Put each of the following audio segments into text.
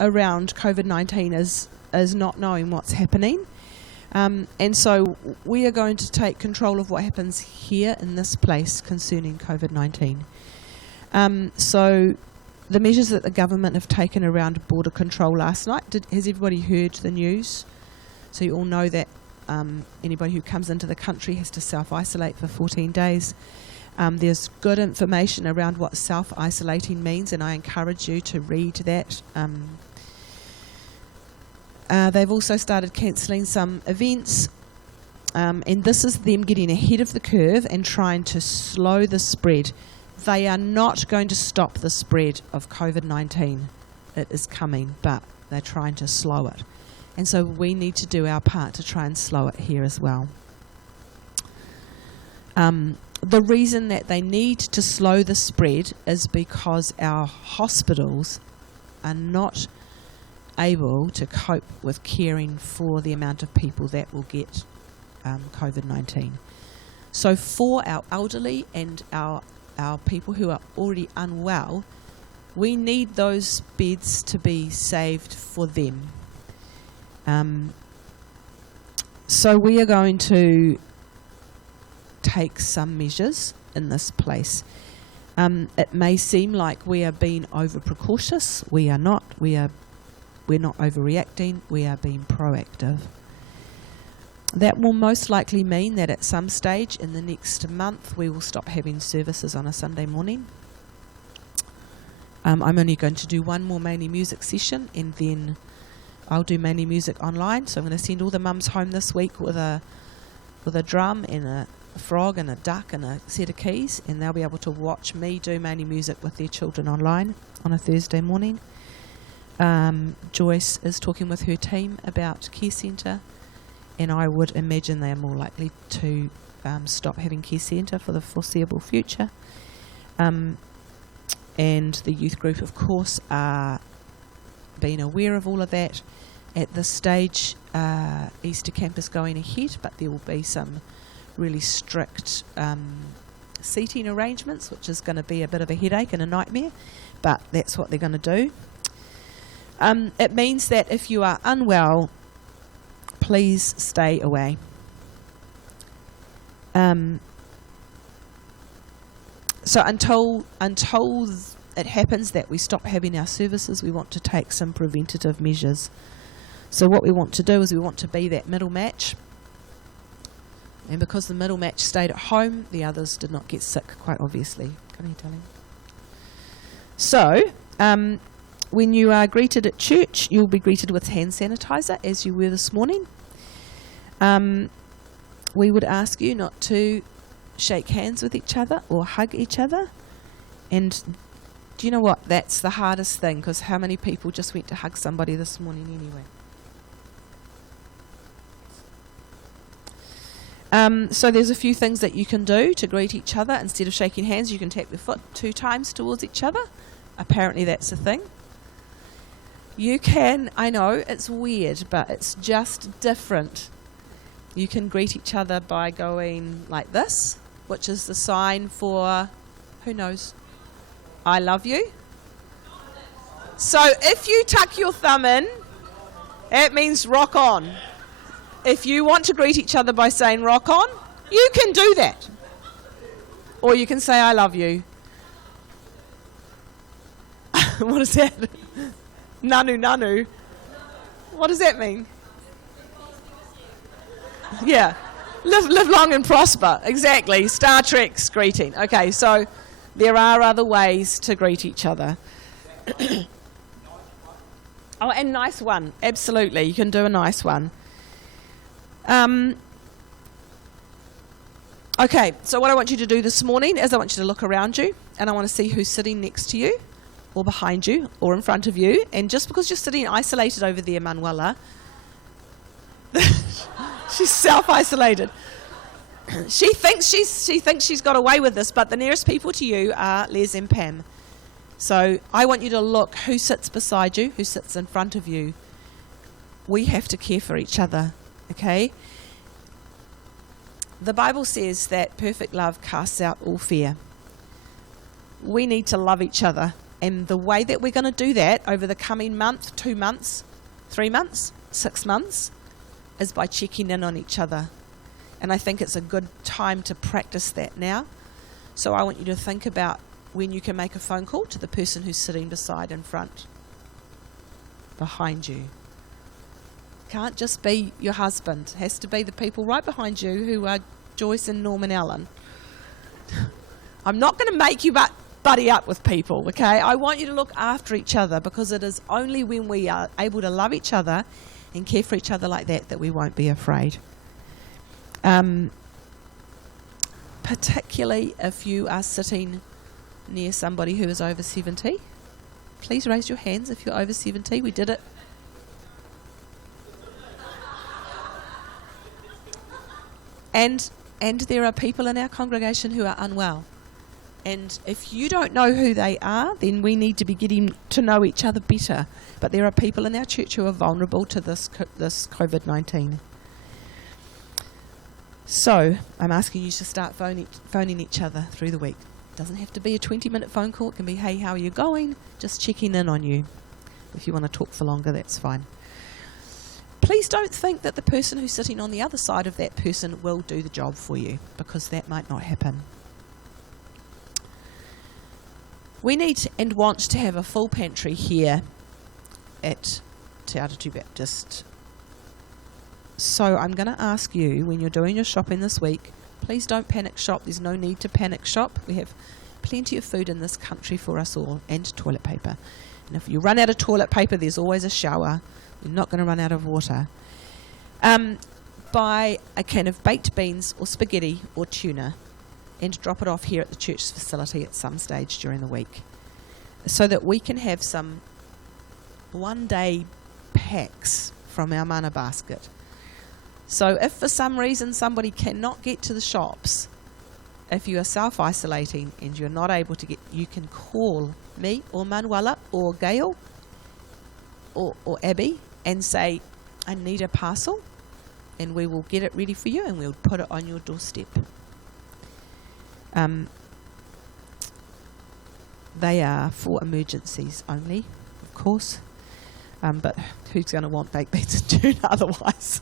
around COVID-19 is not knowing what's happening. And so we are going to take control of what happens here in this place concerning COVID-19. So the measures that the government have taken around border control last night, has everybody heard the news? So you all know that anybody who comes into the country has to self-isolate for 14 days. There's good information around what self-isolating means, and I encourage you to read that. They've also started cancelling some events, and this is them getting ahead of the curve and trying to slow the spread. They are not going to stop the spread of COVID-19. It is coming, but they're trying to slow it. And so we need to do our part to try and slow it here as well. The reason that they need to slow the spread is because our hospitals are not able to cope with caring for the amount of people that will get COVID-19. So for our elderly and our people who are already unwell, we need those beds to be saved for them. So we are going to take some measures in this place. It may seem like we are being over precautious. We are not. We're not overreacting. We are being proactive. That will most likely mean that at some stage in the next month we will stop having services on a Sunday morning. I'm only going to do one more mainly music session, and then I'll do mainly music online. So I'm going to send all the mums home this week with a drum and a frog and a duck and a set of keys, and they'll be able to watch me do mainly music with their children online on a Thursday morning. Joyce is talking with her team about care centre, and I would imagine they are more likely to stop having care centre for the foreseeable future. And the youth group, of course, are being aware of all of that. At this stage, Easter camp is going ahead, but there will be some really strict seating arrangements, which is going to be a bit of a headache and a nightmare, but that's what they're going to do. It means that if you are unwell, please stay away. So until it happens that we stop having our services, we want to take some preventative measures. So what we want to do is we want to be that middle match. And because the middle match stayed at home, the others did not get sick, quite obviously. Can you tell him? So, when you are greeted at church, you'll be greeted with hand sanitizer, as you were this morning. We would ask you not to shake hands with each other or hug each other. And do you know what? That's the hardest thing, because how many people just went to hug somebody this morning anyway? So there's a few things that you can do to greet each other. Instead of shaking hands, you can tap your foot 2 times towards each other. Apparently that's a thing. You can, I know it's weird, but it's just different. You can greet each other by going like this, which is the sign for, who knows, I love you. So if you tuck your thumb in, it means rock on. If you want to greet each other by saying rock on, you can do that. Or you can say I love you. What is that? Nanu nanu. What does that mean? Yeah. Live long and prosper. Exactly. Star Trek's greeting. Okay, so there are other ways to greet each other. Oh, and nice one. Absolutely. You can do a nice one. Okay, so what I want you to do this morning is I want you to look around you, and I want to see who's sitting next to you, or behind you, or in front of you. And just because you're sitting isolated over there, Manuela, she's self-isolated. She thinks she's got away with this, but the nearest people to you are Les and Pam. So I want you to look who sits beside you, who sits in front of you. We have to care for each other, okay? The Bible says that perfect love casts out all fear. We need to love each other, And the way that we're going to do that over the coming month, 2 months, 3 months, 6 months, is by checking in on each other. And I think it's a good time to practice that now. So I want you to think about when you can make a phone call to the person who's sitting beside, in front, behind you. Can't just be your husband. It has to be the people right behind you who are Joyce and Norman Allen. I'm not going to make you buddy up with people, okay? I want you to look after each other, because it is only when we are able to love each other and care for each other like that that we won't be afraid. Particularly if you are sitting near somebody who is over 70. Please raise your hands if you're over 70. We did it. And there are people in our congregation who are unwell. And if you don't know who they are, then we need to be getting to know each other better. But there are people in our church who are vulnerable to this COVID-19. So I'm asking you to start phoning each other through the week. It doesn't have to be a 20-minute phone call. It can be, hey, how are you going? Just checking in on you. If you want to talk for longer, that's fine. Please don't think that the person who's sitting on the other side of that person will do the job for you, because that might not happen. We need and want to have a full pantry here at Te Atatū Baptist. So I'm going to ask you, when you're doing your shopping this week, please don't panic shop. There's no need to panic shop. We have plenty of food in this country for us all, and toilet paper. And if you run out of toilet paper, there's always a shower. You're not going to run out of water. Buy a can of baked beans or spaghetti or tuna and drop it off here at the church facility at some stage during the week, so that we can have some one-day packs from our mana basket. So if for some reason somebody cannot get to the shops, if you are self-isolating and you're not able to get, you can call me or Manuela or Gail or Abby and say, I need a parcel, and we will get it ready for you and we'll put it on your doorstep. They are for emergencies only, of course, but who's going to want baked beans and tuna otherwise?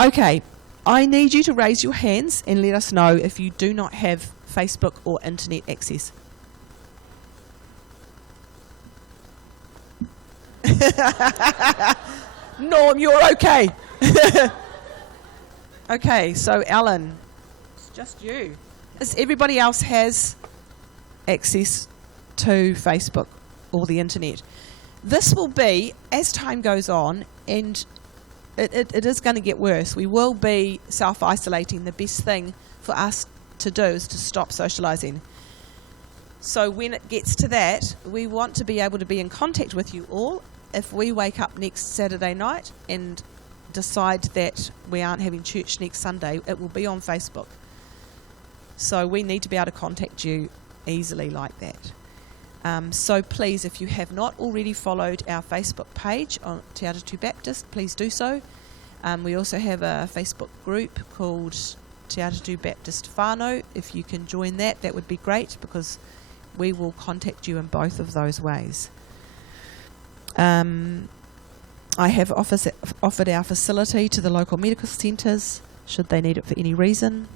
Okay, I need you to raise your hands and let us know if you do not have Facebook or internet access. Norm, you're okay. Okay, so Alan, it's just you. Everybody else has access to Facebook or the internet. This will be, as time goes on, and it is going to get worse, we will be self-isolating. The best thing for us to do is to stop socialising. So when it gets to that, we want to be able to be in contact with you all. If we wake up next Saturday night and decide that we aren't having church next Sunday, it will be on Facebook. So we need to be able to contact you easily like that. So please, if you have not already followed our Facebook page on Te Atatū Baptist, please do so. We also have a Facebook group called Te Atatū Baptist Whānau. If you can join that, that would be great, because we will contact you in both of those ways. I have offered our facility to the local medical centres, should they need it for any reason.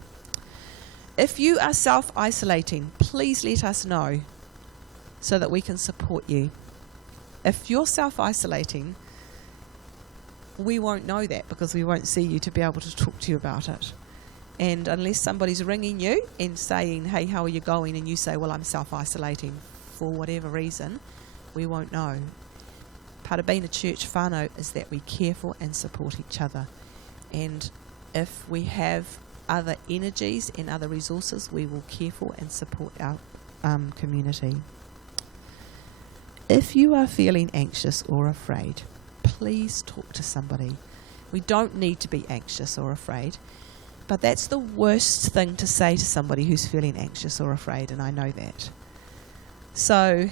If you are self-isolating, please let us know so that we can support you. If you're self-isolating, we won't know that, because we won't see you to be able to talk to you about it. And unless somebody's ringing you and saying, hey, how are you going? And you say, well, I'm self-isolating for whatever reason, we won't know. Part of being a church whānau is that we care for and support each other. And if we have other energies and other resources, we will care for and support our community. If you are feeling anxious or afraid, please talk to somebody. We don't need to be anxious or afraid, but that's the worst thing to say to somebody who's feeling anxious or afraid, and I know that. So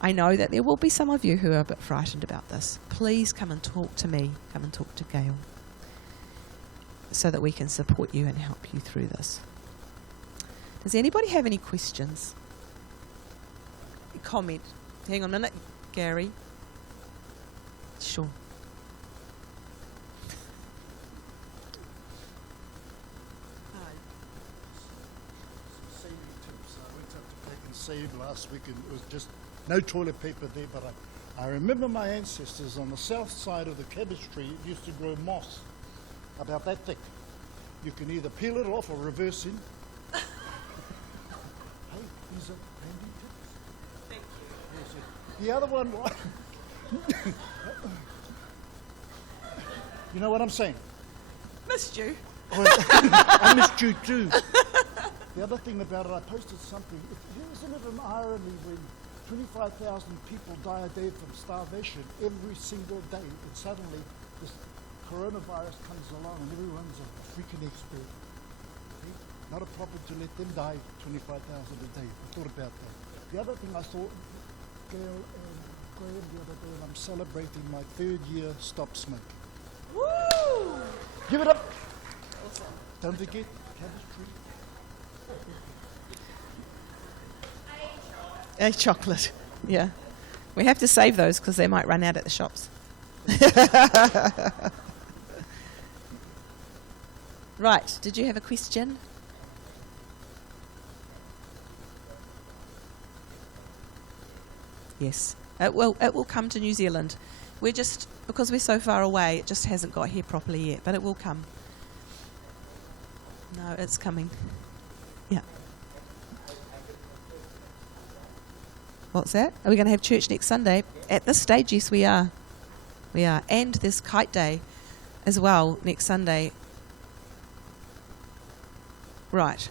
I know that there will be some of you who are a bit frightened about this. Please come and talk to me, come and talk to Gail, so that we can support you and help you through this. Does anybody have any questions? Comment. Hang on a minute, Gary. Sure. Saving tips. I went up to Take and Save last week and it was just no toilet paper there, but I remember my ancestors on the south side of the cabbage tree used to grow moss about that thick. You can either peel it off or reverse in. Hey, these are handy tips. Thank you. Yes, yes. The other one was you know what I'm saying? Missed you. I missed you too. The other thing about it, I posted something. Isn't it an irony when 25,000 people die a day from starvation every single day, and suddenly this coronavirus comes along and everyone's a freaking expert? See? Not a problem to let them die 25,000 a day. I thought about that. The other thing I thought, Gail and Graham the other day, and I'm celebrating my 3rd year stop smoking. Woo! Give it up. Don't forget, cabbage tree. A chocolate. Yeah. We have to save those because they might run out at the shops. Right. Did you have a question? Yes. It will come to New Zealand. We're just, because we're so far away, it just hasn't got here properly yet, but it will come. No, it's coming. Yeah. What's that? Are we going to have church next Sunday? At this stage, yes, we are. We are. And there's Kite Day as well next Sunday. Right.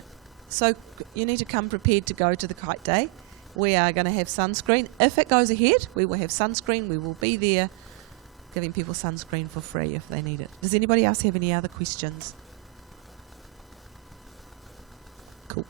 So you need to come prepared to go to the Kite Day. We are going to have sunscreen. If it goes ahead, we will have sunscreen. We will be there giving people sunscreen for free if they need it. Does anybody else have any other questions? Cool.